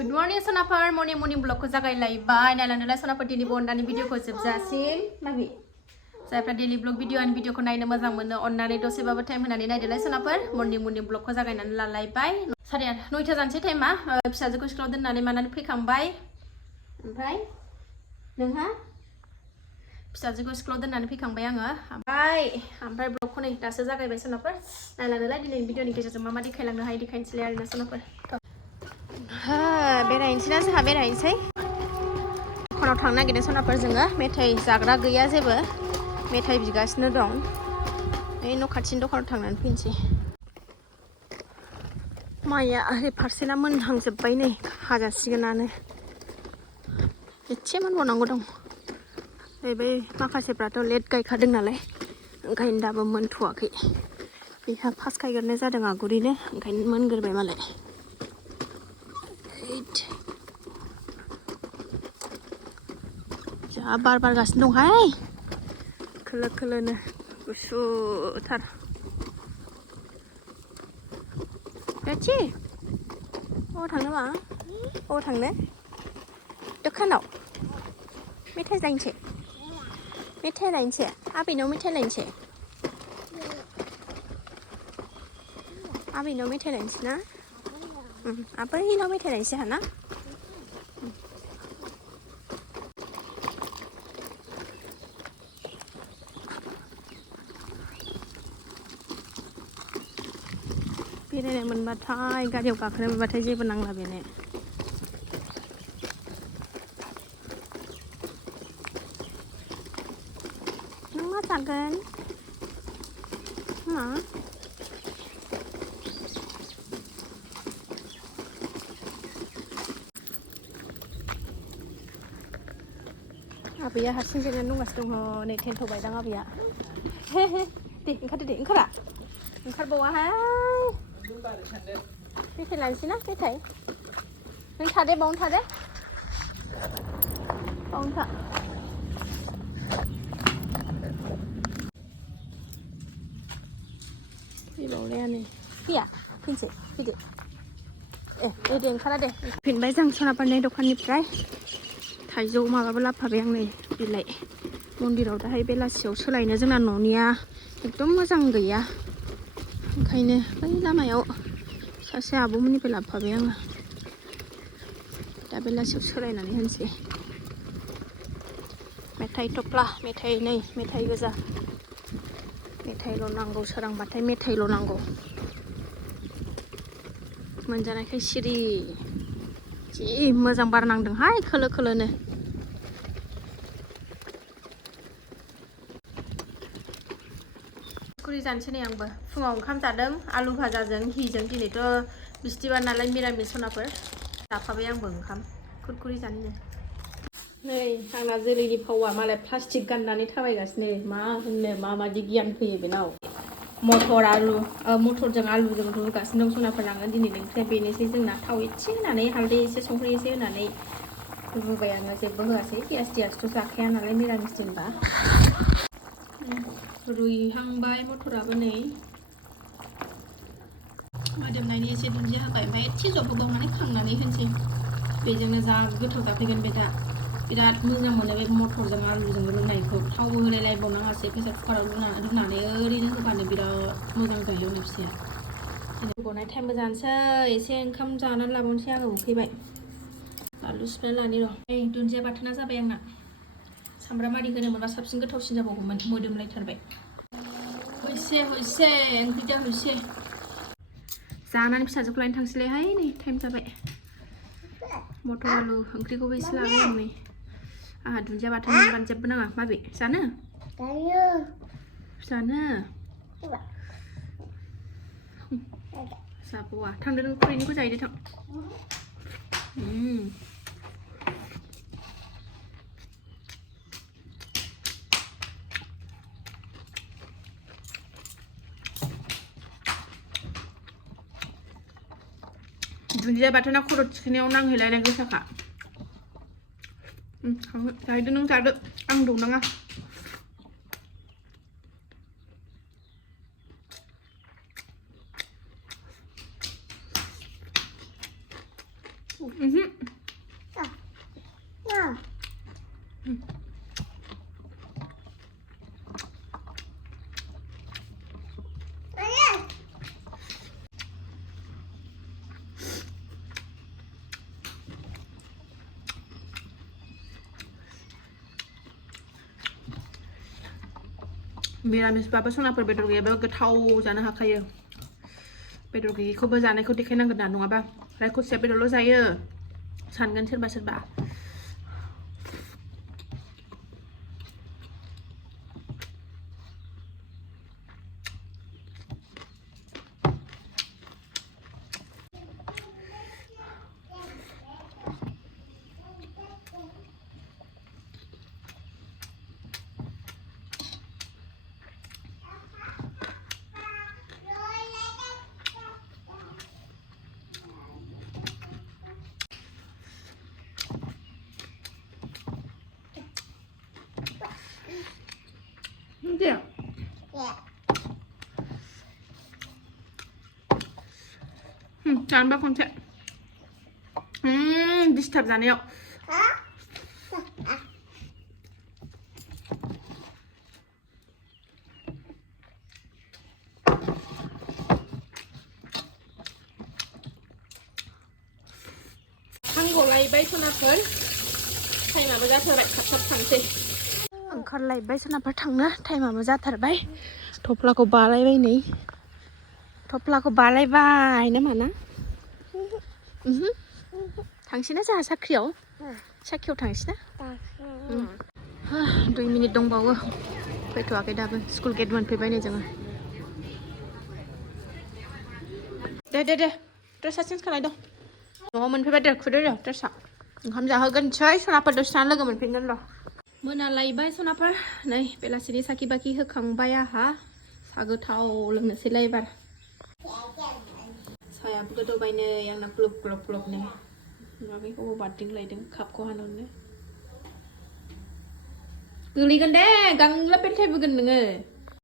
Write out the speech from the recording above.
Good morning sonaphar morning vlog ko जागायलायबाय नायलांदोंलाय sonaphar दिनै बनदानि भिडिअखौ जोबजासिम माबि जायफ्रा डेली ब्लग भिडिअ आंनि भिडिअखौ नायनो मोजां मोनो अननानै दसेबाबो टाइम होनानै नायदोलाय sonaphar morning ब्लगखौ जागायनानै लालायबाय सारे 9ता जानोसै टाइमा फिसाजोखौ स्कुलाव दोननानै मानानै फैखांबाय ओमफ्राय नोंहा फिसाजोखौ स्कुलाव दोननानै फैखांबाय आङो ओमफ्राय ब्लगखौ नै दासो जागायबाय sonaphar नायलांदोलाय दिनैनि भिडिअनि गेजेरजों मा देखायलांनो हायो देखायनोसैलाय आरोना sonaphar बेरायनोसै ना जोंहा बेरायनोसै दखानाव थांनो नागिरदों sonaphar जोङो मेथाइ जाग्रा गैया जेबो मेथाइ बिगासिनो दं बे न' खाथिनि दखानाव थांनानै फैनोसै माइया ओरै फारसेना मोनहांजोब्बाय नै हाजासिगोनानो एसे मोनबावनांगौ दं बै माखासेफ्राथ' लेट गायखादों नालाय ओंखायनो दाबो मोनथ'वाखै बेहा फार्स्ट गायग्रोनाय जादों आगुरिनो ओंखायनो मोनग्रोबाय मालाय जा बार बारगासिनो दंहाय खोलो खोलोनो गुसुथार बेथि अबाव थांनो मा अबाव थांनो दखानाव मेथाइ लायनोसै आबैनाव मेथाइ लायनोसै आबैनाव मेथाइ लायनोसै ना आबैनाव मेथाइ लायनोसै आंहा ना बेरायनो मोनबाथाय गारियाव गाखोनो मोनबाथाय जेबो नांला बेनो नों मा जागोन मा आबैया हारसिं जिरायनानै दंगासिनो दङ नै थेन्थ'बायदां आबैया दे ओंखारदो दे ओंखारबावाहाय मेथाइ लानोसै ना मेथाइ नों थादे बावनो थादे बावनो था फैबावलायानो फैया फैनोसै फैदो दे ओंखारा दे फैनबाय जों sonaphar दखाननिफ्राय थाइजौ माबाबो लाबोफाबाय आं नै बिलाइ मन्दिराव दाहाय बेलासियाव सोलायनो जोंना न'निया एकदम मोजां गैया ओंखायनो बै लामायाव सासे आब'मोननिफ्राय लाबोफाबाय आङो दा बेलासियाव सोलायनानै होनोसै मेथाइ थफ्ला मेथाइ गोजा मेथाइल' नांगौ सोरांबाथाय मेथाइल' नांगौ मोनजानायखाय सिरि जि मोजां बार नांदोंहाय खोलो खोलोनो खुरकुरि जानोसै नै आंबो फुङाव ओंखाम जादों आलु भाजाजों हिजों दिनैथ' बिस्थिबार नालाय मिरामिस sonaphar जाफाबाय आंबो ओंखाम खुरकुरि जानोनो नै आंना जोलैनि फावा मालाय प्लास्टिक गाननानै थाबायगासिनो मा होननो माबायदि गियान फैयो बेनाव मटरजों आलुजों रुगासिनो दं sonaphar आङो दिनैनि ओंख्रिया बेनोसै जोंना थाव एसे होनानै हालदै एसे संख्रि एसे होनानै रुबाय आङो जेबो होआसै पियास टियासथ' जाखाया नालाय मिरामिस दिनबा रुइहांबाय मटराबो नै मोदोमनायनि एसे दुन्दिया होबाय ओमफ्राय एसे जबहोबावनानै खांनानै होनोसै बेजोंनो जा गोथाव जाफैगोन बे दा बिराद मोजां मोनो बे मटरजों आलुजों रुनायखौ थावबो होलायलायबावनाङासै प्रेसार कुकाराव रुनानै ओरैनो होबानो बिराद मोजां जायो आंना फिसाया गनाय टाइमबो जानोसै एसे ओंखाम जानानै लाबावनोसै आङो उखैबाय बानलु सिफ्लेना लानि र' दुन्दिया बाथोना जाबाय आंना सामब्राम आरि होनो मोनबा साबसिन गोथावसिन जाबावगौमोन मोदोमलायथारबाय होइसे ओंख्रिया होइसे जानानै फिसाजोखौ लायनो थांसैलायहाय नै टाइम जाबाय मटर आलु ओंख्रिखौबो एसे लाबाय आं नै आंहा दुन्दिया बाथोन मोनबानो जेबो नाङा माबे जानो जाबावा थांदो नों खुरैनिखौ जाहैदो थां दुन्दिया बाथोना खर' थिखिनायाव नांहैलायनाय गोसाखा जाहैदो नों जादो आं दौनाङा मिरामिसबाबो सनाफोर बेदर गैयाबा गोथाव जानो हाखायो बेदर गैयैखौबो जानायखौ देखायनांगोन ना नङाबा रायखुसिया बेदरल' जायो सानगोन सोरबा सोरबा Yeah. जानोबा खनसे डिस्टार्ब जानायाव आंखौ लायबाय सनाफोर टाइमाबो जाथारबाय थाब थाब थांसै ओंखारलायबाय सनाफोर थांनो टाइमाबो जाथारबाय थफ्लाखौ बालायबाय नै थफ्लाखौ बालायबाय ना माना थांसैना जोंहा साख्रियाव थांसैना 2 मिनिट दंबावो फैथ'वाखै दाबो स्कुल गेट मोनफैबाय नै जोङो दे ड्रेसा चेन्ज खालाय दं न'आव मोनफैबाय खुदो ड्रेसा ओंखाम जाहोगोनसै सनाफोर दसे थाना लोगो मोनफिनगोन र' मोनालायबाय सनाफोर नै बेलासिनि साखि बाखि होखांबाय आहा सा गोथाव लोंनोसैलाय एबार सायाबो गोदौबाय नै आंना ग्लब ग्लब ग्लबनो माबाखौबो बारदिंलायदों कापखौ हानहरनो गोलैगोन दे गांलाब बेलथायबोगोन नोङो